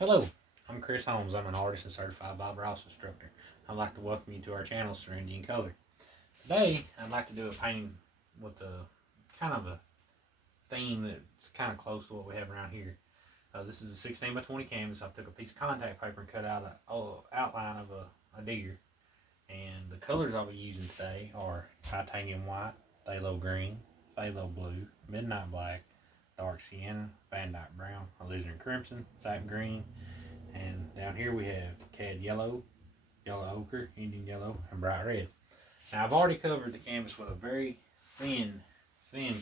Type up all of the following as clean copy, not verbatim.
Hello, I'm Chris Holmes. I'm an artist and certified Bob Ross instructor. I'd like to welcome you to our channel, Serenity in Color. Today, I'd like to do a painting with a kind of a theme that's kind of close to what we have around here. This is a 16 by 20 canvas. I took a piece of contact paper and cut out an outline of a deer. And the colors I'll be using today are titanium white, phthalo green, phthalo blue, midnight black, dark sienna, Van Dyke brown, alizarin crimson, sap green, and down here we have cad yellow, yellow ochre, Indian yellow, and bright red. Now I've already covered the canvas with a very thin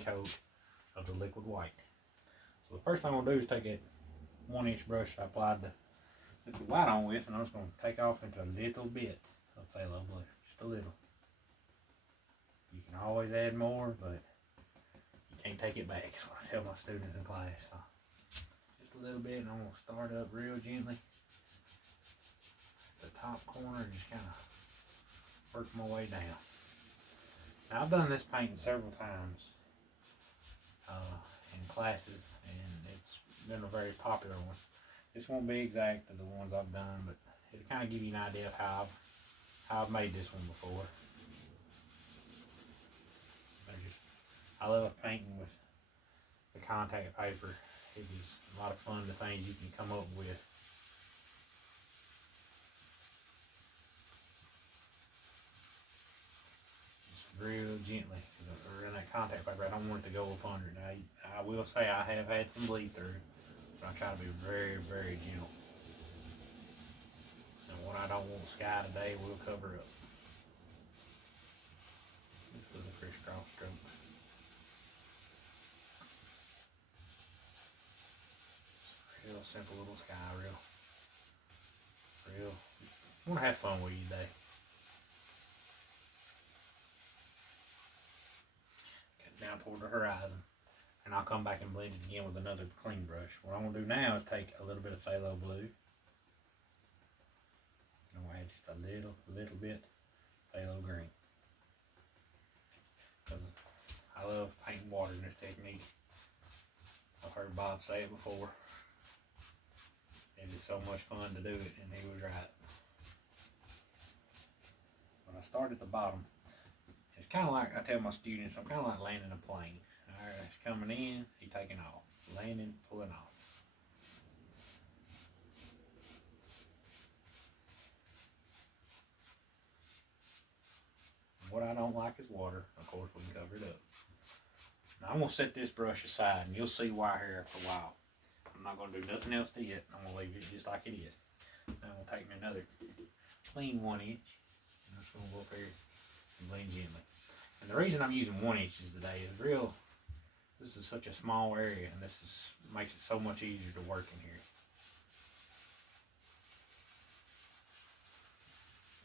coat of the liquid white. So the first thing I'm going to do is take that 1-inch brush I applied the liquid white on with, and I'm just going to take off into a little bit of phthalo blue, just a little. You can always add more, but you can't take it back. That's what I tell my students in class. So just a little bit, and I'm going to start up real gently. The top corner, just kind of work my way down. Now I've done this painting several times in classes, and it's been a very popular one. This won't be exact to the ones I've done, but it'll kind of give you an idea of how I've made this one before. I love painting with the contact paper. It is a lot of fun, the things you can come up with. Just real gently. Or in that contact paper, I don't want it to go up under it. Now, I will say I have had some bleed through, but I try to be very, very gentle. And what I don't want sky today, we'll cover up. Just little crisscross strokes. Real simple little sky, real. I want to have fun with you today. Get down toward the horizon, and I'll come back and blend it again with another clean brush. What I'm going to do now is take a little bit of phthalo blue. I'm going to add just a little bit phthalo green. Because I love painting water in this technique. I've heard Bob say it before. It is so much fun to do it, and he was right. When I start at the bottom, it's kind of like I tell my students, I'm kind of like landing a plane. Alright, it's coming in, he's taking off. Landing, pulling off. What I don't like is water. Of course, we can cover it up. Now, I'm going to set this brush aside, and you'll see why here after a while. I'm not going to do nothing else to it. I'm going to leave it just like it is. Now I'm going to take me another clean 1-inch. I'm just going to go up here and blend gently. And the reason I'm using 1 inches today is this is such a small area, and makes it so much easier to work in here.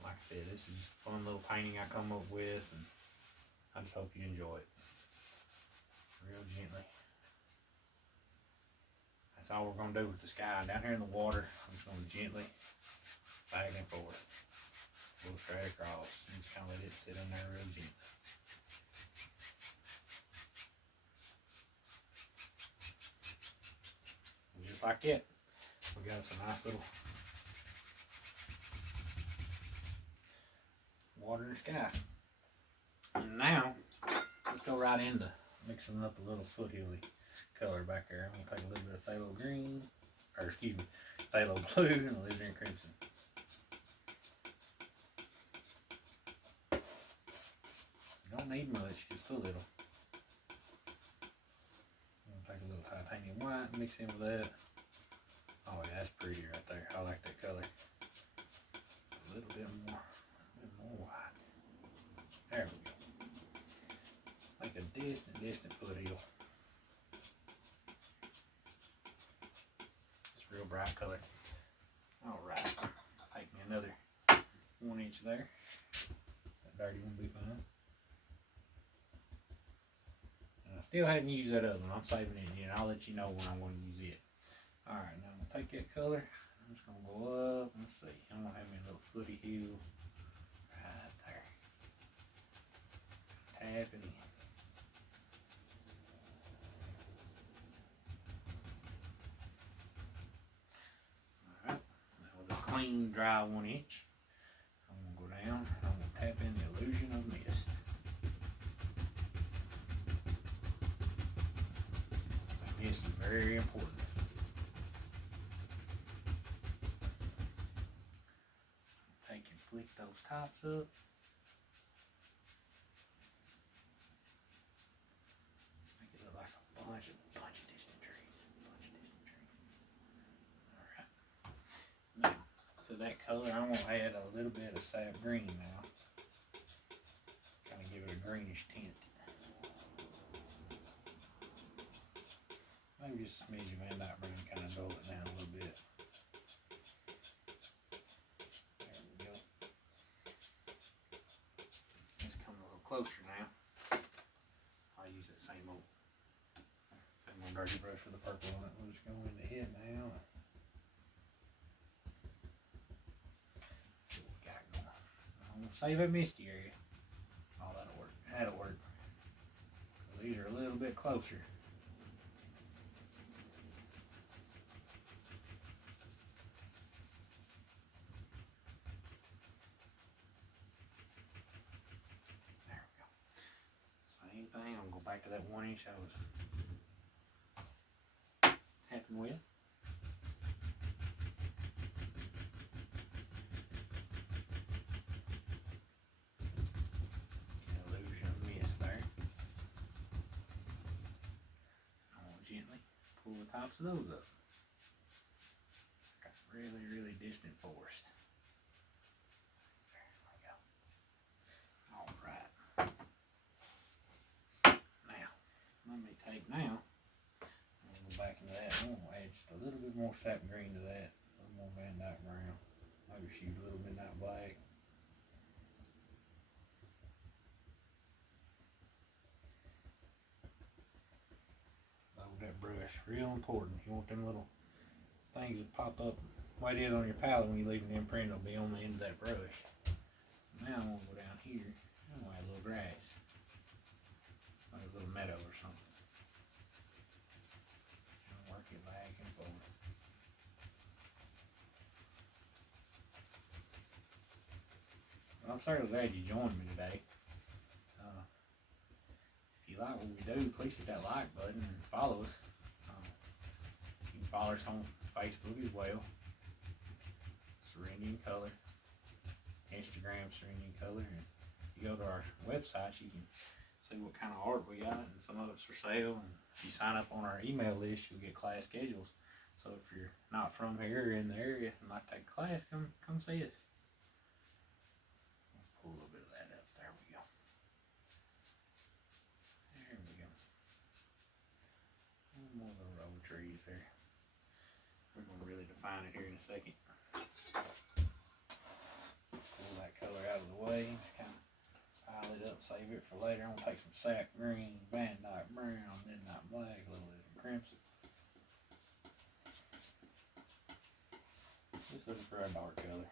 Like I said, this is just a fun little painting I come up with, and I just hope you enjoy it. Real gently. That's all we're going to do with the sky. Down here in the water, I'm just going to gently back and forth. Go straight across. And just kind of let it sit in there real gently. And just like that, we got us a nice little water and sky. And now, let's go right into mixing up a little foothilly color back there. I'm going to take a little bit of phthalo green, phthalo blue and alizarin crimson. Don't need much, just a little. I'm going to take a little titanium white and mix in with that. Oh yeah, that's pretty right there. I like that color. A little bit more white. There we go. Like a distant foothill. Real bright color. Alright, take me another 1 inch there. That dirty one will be fine. And I still hadn't used that other one. I'm saving it in. I'll let you know when I'm going to use it. Alright, now I'm going to take that color. I'm just going to go up. Let's see. I'm going to have me a little footy hill right there. Tap it in. clean, dry 1 inch. I'm going to go down and I'm going to tap in the illusion of mist. This is very important. Take and flick those tops up. Make it look like a bunch of distant trees. Alright. Now, to that color, I'm going to add a little bit of sap green now. Kind of give it a greenish tint. Maybe just a smidge of Van Dyke brown, kind of dull it down a little bit. There we go. It's coming a little closer now. I'll use that same old dirty brush with the purple on it. We'll just go into it now. See what we got going. I'm going to save that misty area. Oh, that'll work. That'll work. These are a little bit closer. Thing. I'm going to go back to that 1 inch I was tapping with. Illusion of mist there. I'm going to gently pull the tops of those up. Got really, really distant forest. There we go. Alright. Let me take now, I'm going to go back into that. I'm going to add just a little bit more sap green to that, a little more Van Dyke brown, maybe shoot a little midnight black. Load that brush, real important. You want them little things that pop up the way it is on your palette when you leave an imprint, it'll be on the end of that brush. So now I'm going to go down here, I'm going to add a little grass. Like a little meadow or something. And work it back and forth. Well, I'm certainly glad you joined me today. If you like what we do, please hit that like button and follow us. You can follow us on Facebook as well. Serenity in Color. Instagram, Serenity in Color. And if you go to our website, you can see what kind of art we got, and some of it's for sale. And if you sign up on our email list, you'll get class schedules. So if you're not from here or in the area and like to take a class, come see us. Pull a little bit of that up. There we go. There we go. One more little row of trees there. We're going to really define it here in a second. Pull that color out of the way. Just kind of pile it up, save it for later. I'm going to take some sap green, Van Dyke brown, midnight black, a little bit of crimson. Just looking for a dark color.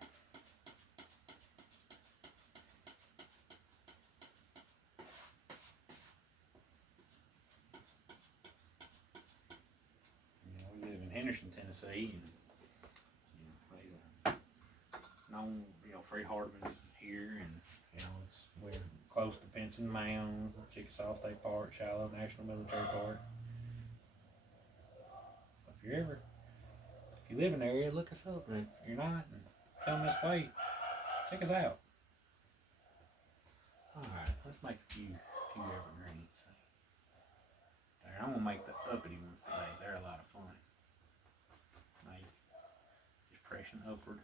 You know, we live in Henderson, Tennessee, and known, Fred Hardman's here, and we're close to Pinson Mound, Chickasaw State Park, Shiloh National Military Park. So if you live in the area, look us up. And if you're not, and come this way, check us out. All right, let's make a few evergreens. There, I'm gonna make the uppity ones today. They're a lot of fun. Maybe just pressing upward.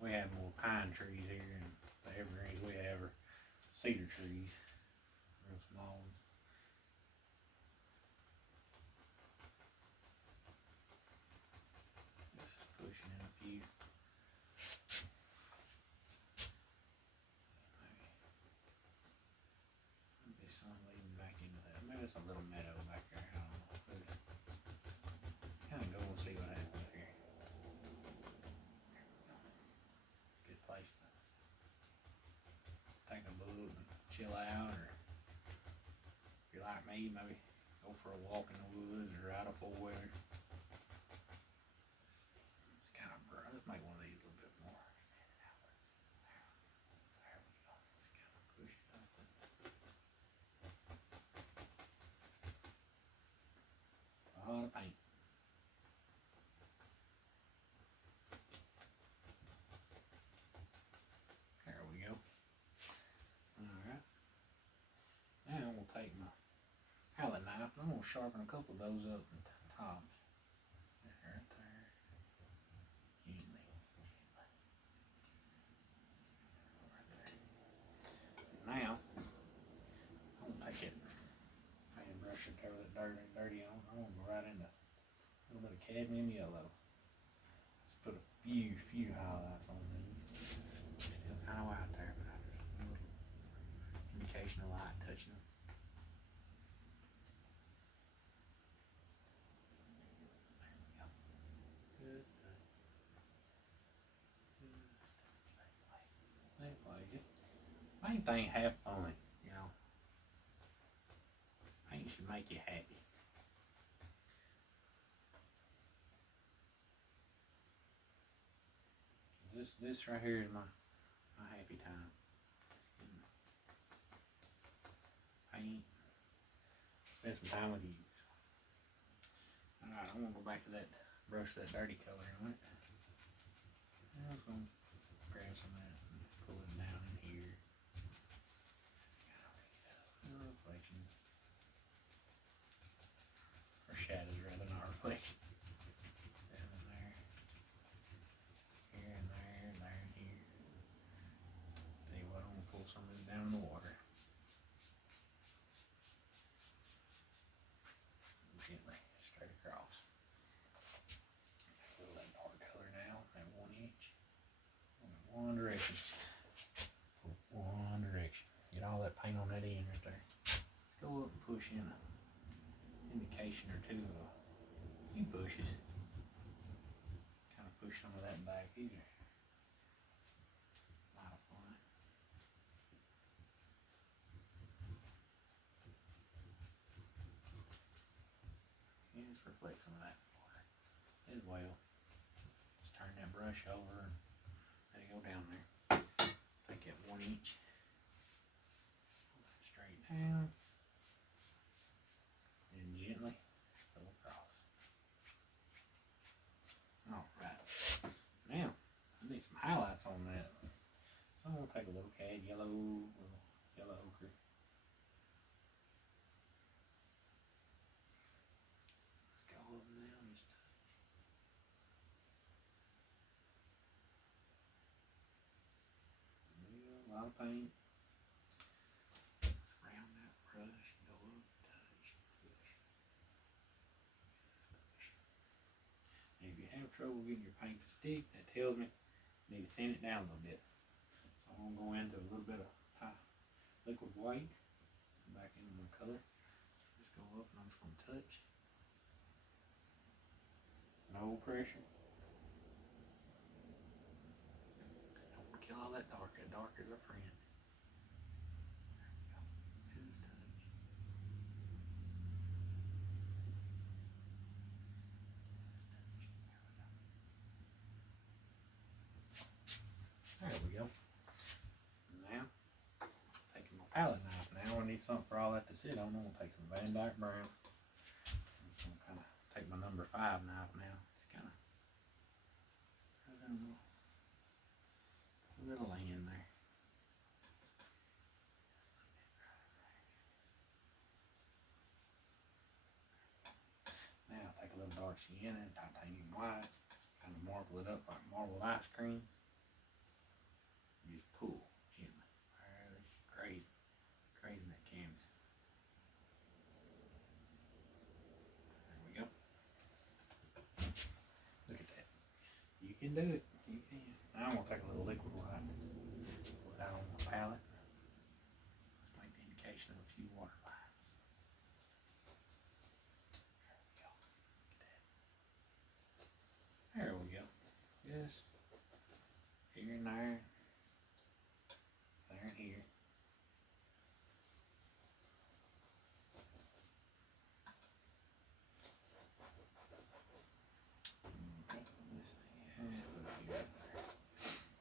We have more pine trees here, and the evergreens we have are cedar trees, real small ones. Just pushing in a few. Maybe some leading back into that. Maybe it's a little meadow back there. I don't know. Kind of go and see what happens here. Good place to take a book and chill out, or if you're like me, maybe go for a walk in the woods or ride a four-wheeler. It's kind of bright. Let's make one of these a little bit more standing out. There we go. Just kind of push it up. A lot of paint. There we go. Alright. Now we'll take my palette knife and I'm going to sharpen a couple of those up in the tops. Right there. Gently. Right there. Now, I'm going to take it and brush it there with that dirty on. I'm going to go right into a little bit of cadmium yellow. Just put a few highlights on these. Still kind of white there, but I just a little indication of light touching them. Good. Just main thing, have fun, you know. Paint should make you happy. This right here is my happy time. Paint. Spend some time with you. Alright, I'm gonna go back to that brush, that dirty color on it. I'm just gonna grab some of that and pull it down in here. Reflections. Or shadows rather, not reflections. Down in there. Here and there and there and here. Tell you what, I'm gonna pull some of this down in the water. Gently, straight across. A little that dark color now, that 1 inch. One direction. One direction. Get all that paint on that end right there. Let's go up and push in an indication or two of a few bushes. Kind of push some of that back. These are a lot of fun. Yeah, just reflect some of that water as well. Just turn that brush over and let it go down there. Take that 1 inch. Straight down. And gently go across. Alright. Now, I need some highlights on that. So I'm going to take a little cad yellow ochre. Let's go up and down just touch. A lot of paint. Round that brush, go up, touch, push. And if you have trouble getting your paint to stick, that tells me you need to thin it down a little bit. So I'm going to go into a little bit of liquid white, back into my color. Just go up and I'm just going to touch. No pressure. Don't kill all that dark. That dark is our friend. There we go. Just touch. There we go. Now, taking my palette knife. Now I need something for all that to sit on. I'm going to take some Van Dyke Brown. I'm just going to kind of take my number 5 knife now. Just kind of put a little in there. Now take a little dark sienna and titanium white. Kind of marble it up like marbled ice cream. Just pull gently. That's crazy. Crazy that canvas. There we go. Look at that. You can do it. You can. Now I'm going to take a little liquid white. Put that on my palette. Let's make the indication of a few watermarks. Just here and there. There and here.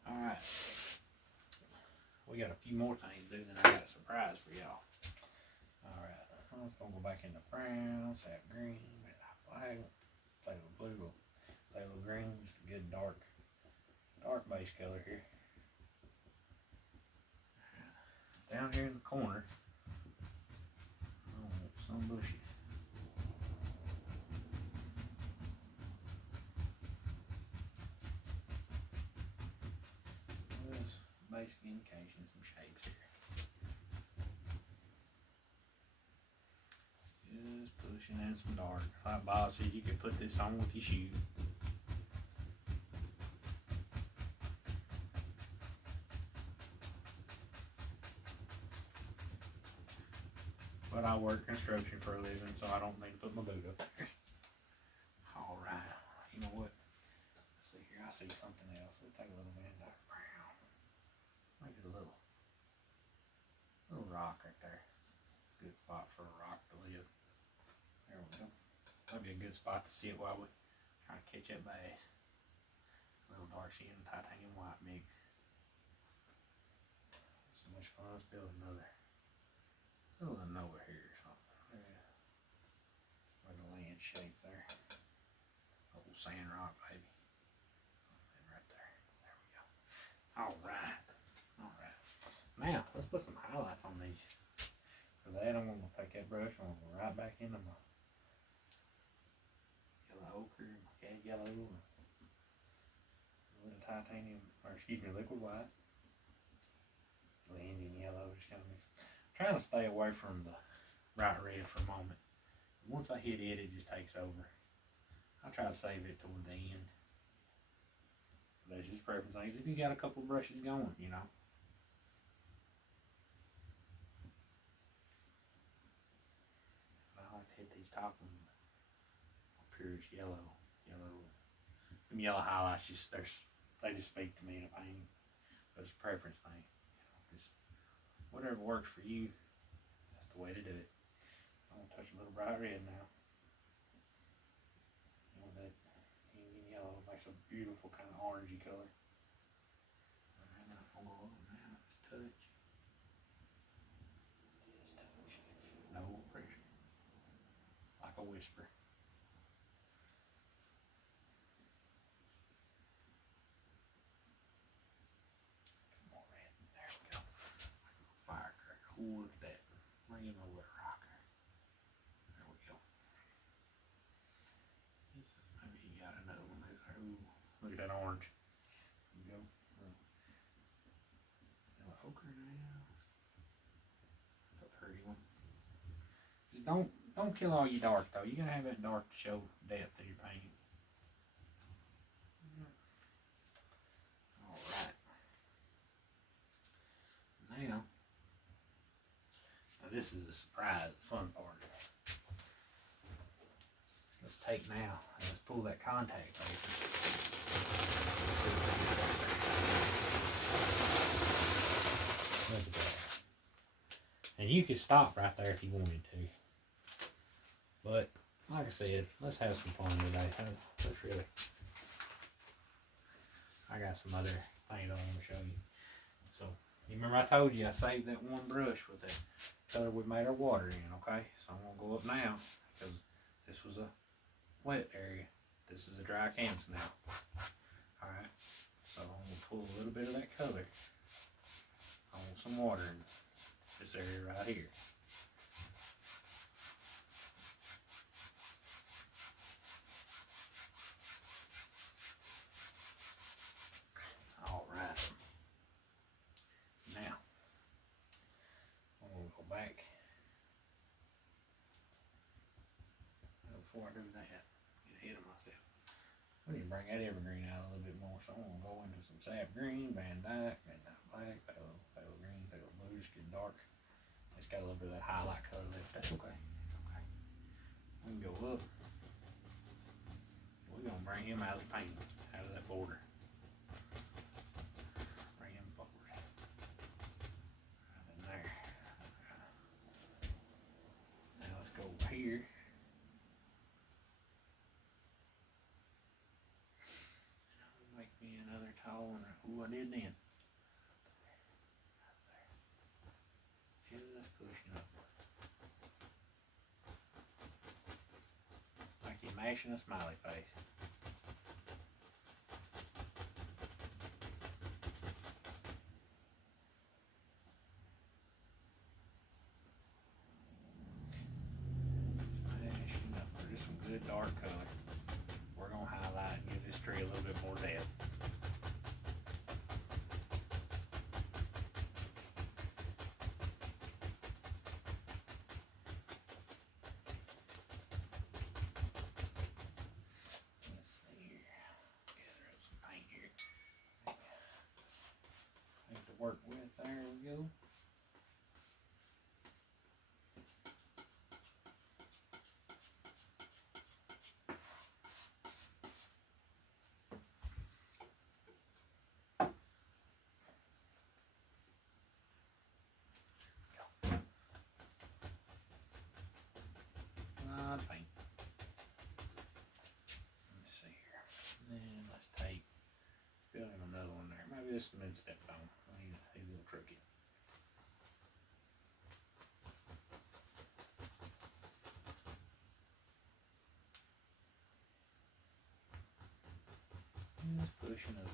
Alright. We got a few more things to do, then I got a surprise for y'all. Alright. I'm just gonna go back into brown, sap green, black, phthalo blue, phthalo green, just a good dark base color here. Down here in the corner, I want some bushes. Just basic indication, some shapes here. Just pushing in some dark. Like Bob said, you could put this on with your shoe. But I work construction for a living, so I don't need to put my boot up there. Alright, you know what? Let's see here, I see something else. Let's take a little bit of that brown. Make it a little rock right there. Good spot for a rock to live. There we go. That'd be a good spot to sit while we try to catch that bass. A little dark skin and titanium white mix. So much fun. Let's build another. Build an over here or something. Yeah. With a land shape there. Old sand rock, baby. Right there. There we go. Alright. Alright. Now, let's put some highlights on these. For that, I'm going to take that brush and I'm going to go right back into my yellow ochre, my cat yellow, and a little titanium, or excuse me, liquid white. A little Indian yellow, just kind of mix. Trying to stay away from the bright red for a moment. Once I hit it, it just takes over. I try to save it toward the end. But that's just preference things. If you got a couple brushes going, you know. I like to hit these top ones. Purest yellow. Them yellow highlights they just speak to me in a painting. But it's a preference thing. Just whatever works for you, that's the way to do it. I'm gonna touch a little bright red now. You know, that Indian yellow makes a beautiful kind of orangey color. Alright, I'm gonna go up now, just touch. No pressure. Like a whisper. Ooh, look at that. Bring him over a rocker. There we go. Maybe he got another one. Ooh, look at that orange. There we go. Yellow ochre now. That's a pretty one. Just don't kill all your dark though. You gotta have that dark to show depth in your painting. Alright. Now this is the surprise, the fun part. Let's take now and let's pull that contact open. Look at that. And you could stop right there if you wanted to. But like I said, let's have some fun today. Let's really. I got some other things I want to show you. So you remember I told you I saved that one brush with that color we made our water in, okay? So I'm gonna go up now because this was a wet area. This is a dry canvas now. Alright, so I'm gonna pull a little bit of that color. I want some water in this area right here. Alright. Now I'm gonna go back. Before I do that, get ahead of myself. I need to bring that evergreen out a little bit more, so I'm gonna go into some sap green, Van Dyke black, phthalo green, phthalo blue, just get dark. It's got a little bit of that highlight color left. That's okay. It's okay. We can go up. We're gonna bring him out of the paint, out of that border. here. Make me another tall one. Ooh, I did then. Just pushing up. Like you're mashing a smiley face. Mashing up. Just some good dark color. We're going to highlight and give this tree a little bit more depth. Work with. There we go. Paint. Let's see here. And then let's take building another one there. Maybe this has been stepped on. He's a little crooked. Just pushing over.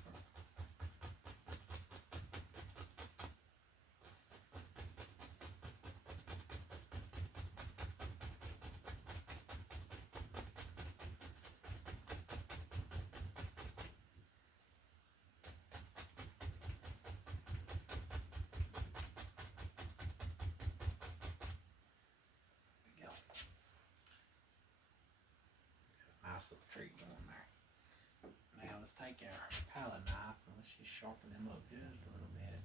Nice little tree going there. Now let's take our palette knife and let's just sharpen them up just a little bit.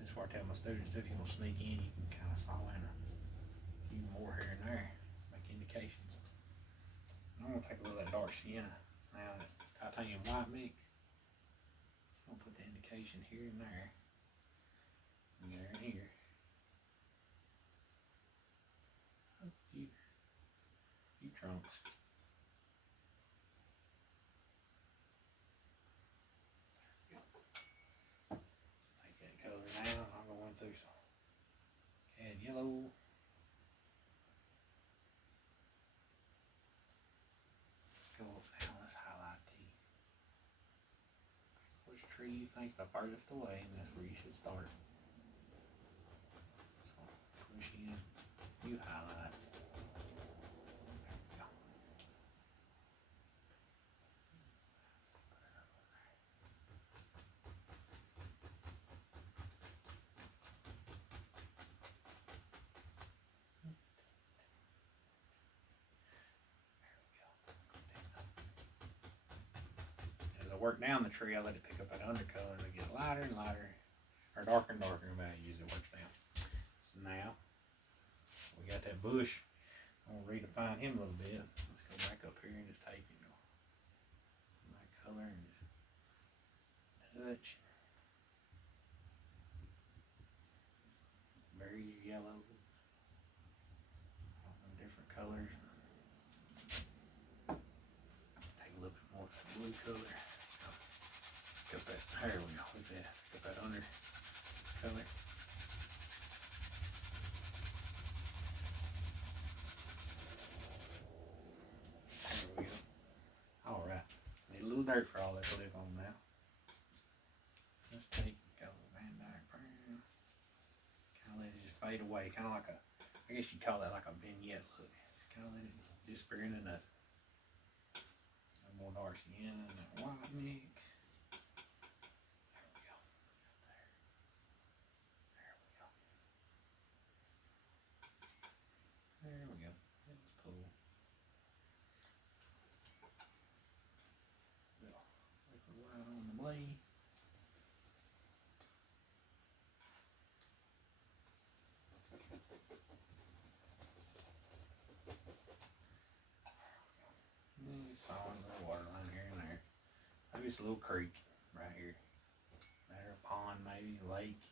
This is where I tell my students if you want to sneak in, you can kind of saw in a few more here and there. Let's make indications. I'm going to take a little of that dark sienna. Now that titanium white mix, it's going to put the indication here and there. And there and here. A few trunks. Now I'm going through some cad yellow. Let's go up now. Let's highlight these. Which tree you think's the furthest away, and that's where you should start. So push in new highlights. There we go. Work down the tree, I let it pick up that undercolor and it gets lighter and lighter, or darker and darker about it as it works down. So now we got that bush. I'm gonna redefine him a little bit. Let's go back up here and just take that color and just touch. Very yellow. Different colors. Take a little bit more of that blue color. Got that, there we go, with that, got that under color. There we go. Alright, need a little dirt for all that to live on now. Let's take, go Van Dyke brown. Kind of let it just fade away, kind of like I guess you'd call that like a vignette look. Just kind of let it disappear into nothing. A little more dark sienna and that white mix. There we go. Let's pull. Little liquid white on the blade. And saw a little water line here and there. Maybe it's a little creek right here. There, a pond, maybe a lake.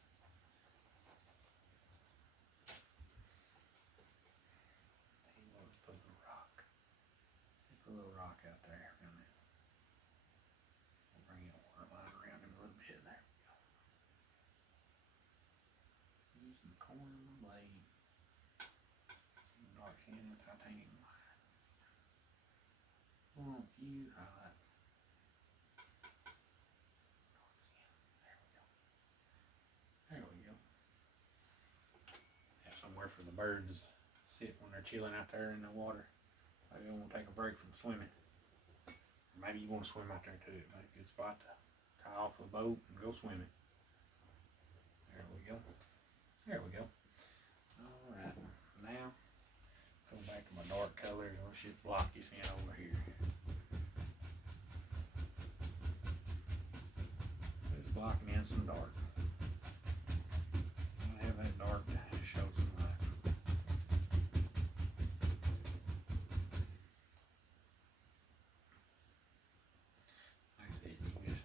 using the corner of my blade. Dark skin and titanium white. Pull on a few highlights. Dark skin. There we go. Have somewhere for the birds to sit when they're chilling out there in the water. Maybe they want to take a break from swimming. Or maybe you want to swim out there too. It might be a good spot to tie off the boat and go swimming. There we go. There we go. Alright. Now, go back to my dark colors and let's just block this in over here. Just blocking in some dark. I have that dark to show some light. You can just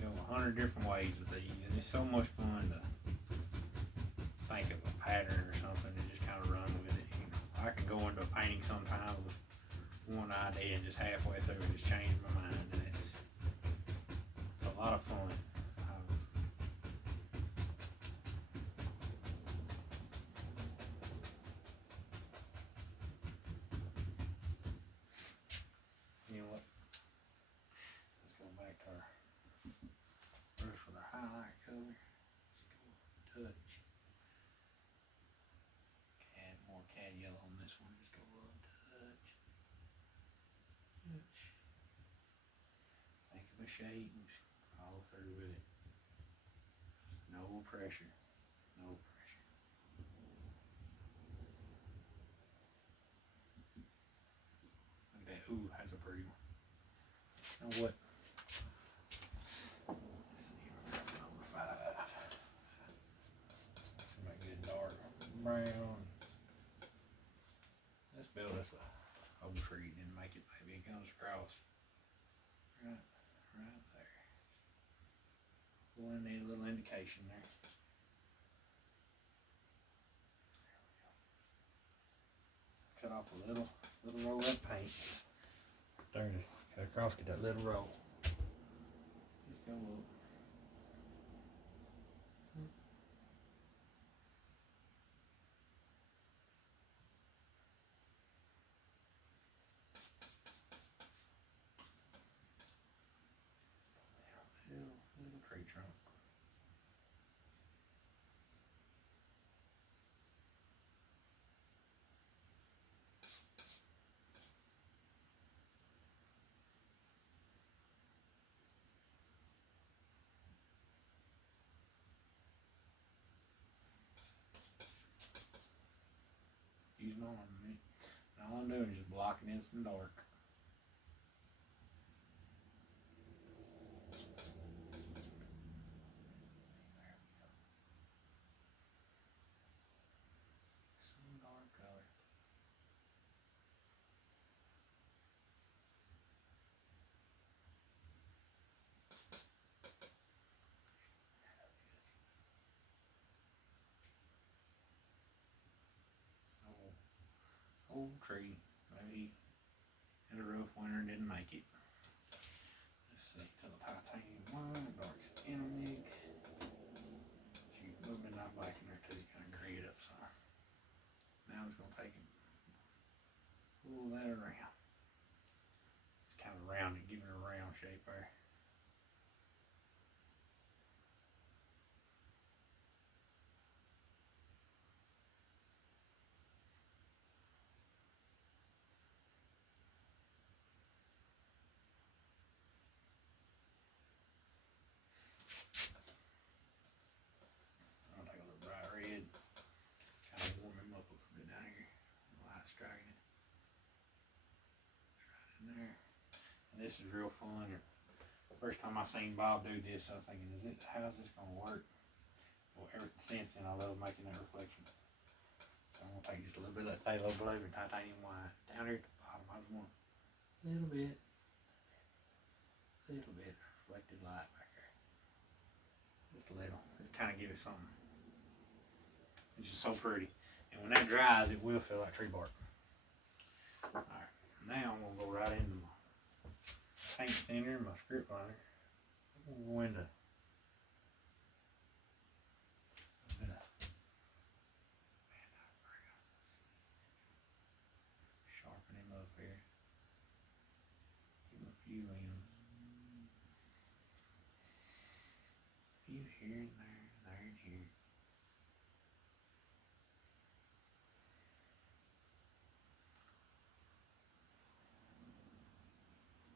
go 100 different ways with these, and it's so much fun to think of a pattern or something and just kind of run with it. You know, I can go into a painting sometimes with one idea and just halfway through it just change my mind, and it's a lot of fun. You know what? Let's go back to our brush with our highlight color. Let's go touch. Add more cad yellow on this one. Just go up, touch. Touch. Think of a shade and just follow through with it. No pressure. No pressure. Look at that. Ooh, that's a pretty one. You know what? Let's see, we're number 5. Let's make it dark brown. Let's build us a whole tree and make it maybe it comes across. Right there. We'll need a little indication there. Cut off a little roll of paint. There it is. Cut across, get that little roll. Just go up. Little tree trunk. Use my arm a minute. And all I'm doing is just blocking in some dark. Some dark color. Old tree, maybe had a rough winter and didn't make it. Let's see, to the titanium white, dark skin mix. Shoot, a little bit of black in there too, kind of grey it up some. Now I'm just gonna take it, pull that around. Just kind of round it, giving it a round shape there. This is real fun. First time I seen Bob do this, I was thinking, how's this gonna work? Well, ever since then, I love making that reflection. So I'm gonna take just a little bit of that phthalo blue and titanium white down here at the bottom. I just want a little bit reflected light back there. Just a little. Just kind of give it something. It's just so pretty. And when that dries, it will feel like tree bark. All right, now I'm gonna go right into my paint thinner, my script liner. I'm going to go into a bit of few limbs. A few here and there and here.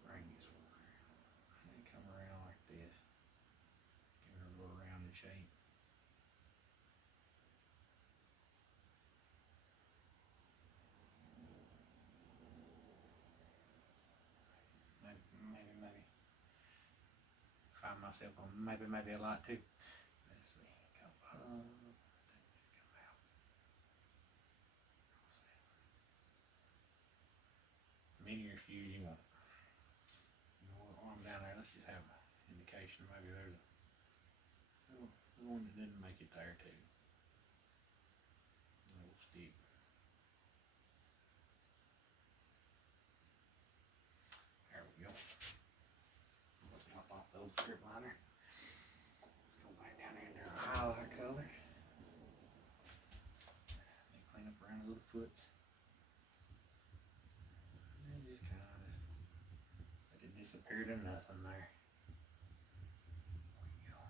Bring this one around. And come around like this. Give it a little rounded shape. Maybe. Find myself on maybe a lot too. Let's see. Come up. Come out. Many or few you want. You know, while I'm down there, let's just have an indication. Maybe there's a one that didn't make it there too. A little stick. There we go. Drop off the old strip liner. Let's go back down there and do our highlight colors. And clean up around the little foots. And just kind of let it disappear to nothing there. There we go.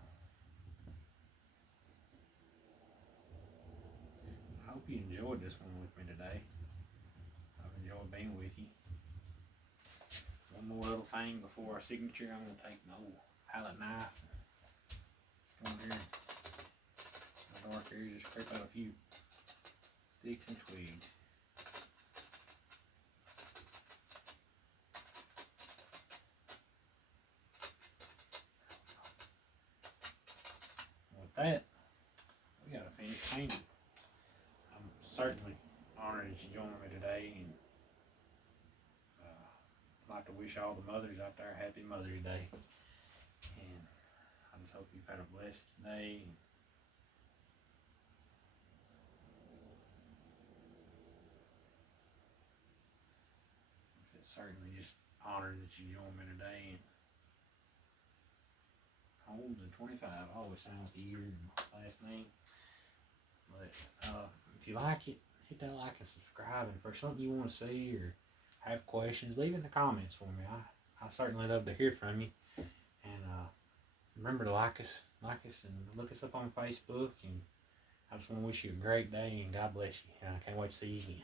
I hope you enjoyed this one with me today. I've enjoyed being with you. One more little thing before our signature. I'm going to take my old palette knife. Just go in here. My dark area, just scrape out a few sticks and twigs. And with that, we got a finished painting. I'm certainly honored that you joined me today, and I'd like to wish all the mothers out there a happy Mother's Day. And I just hope you've had a blessed day. It's certainly just honored that you joined me today. And Holmes and 25, I always sign with the year and last name. But if you like it, hit that like and subscribe. And if there's something you want to see or have questions, leave it in the comments for me. I certainly love to hear from you. And remember to like us and look us up on Facebook. And I just want to wish you a great day and God bless you. And I can't wait to see you again.